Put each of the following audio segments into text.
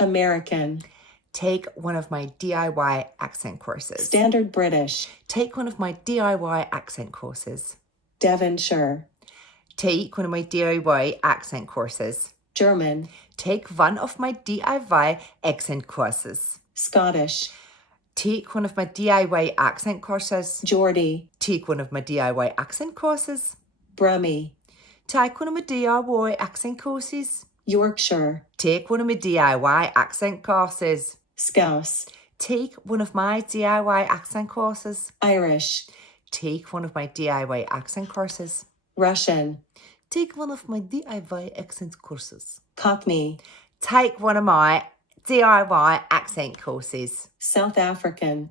American. Take one of my DIY accent courses. Standard British. Take one of my DIY accent courses. Devonshire. Take one of my DIY accent courses. German. Take one of my DIY accent courses. Scottish. Take one of my DIY accent courses. Geordie. Take one of my DIY accent courses. Brummie. Take one of my DIY accent courses. Yorkshire. Take one of my DIY accent courses. Scouse. Take one of my DIY accent courses. Irish. Take one of my DIY accent courses. Russian. Take one of my DIY accent courses. Cockney. Take one of my DIY accent courses. South African.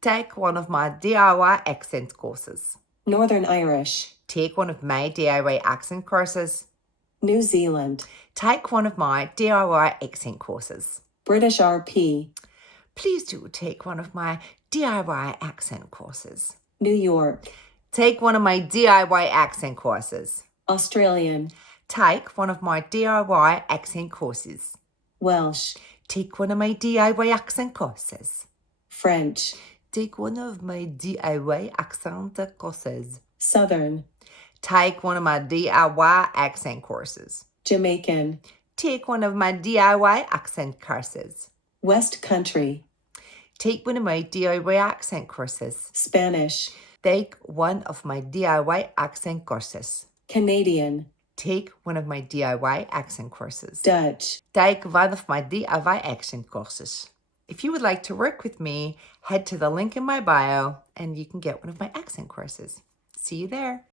Take one of my DIY accent courses. Northern Irish. Take one of my DIY accent courses. New Zealand. Take one of my DIY accent courses. British RP. Please do take one of my DIY accent courses. New York. Take one of my DIY accent courses. Australian. Take one of my DIY accent courses. Welsh. Take one of my DIY accent courses. French. Take one of my DIY accent courses. Southern. Take one of my DIY accent courses. Jamaican. Take one of my DIY accent courses. West Country. Take one of my DIY accent courses. Spanish. Take one of my DIY accent courses. Canadian. Take one of my DIY accent courses. Dutch. Take one of my DIY accent courses. If you would like to work with me, head to the link in my bio and you can get one of my accent courses. See you there.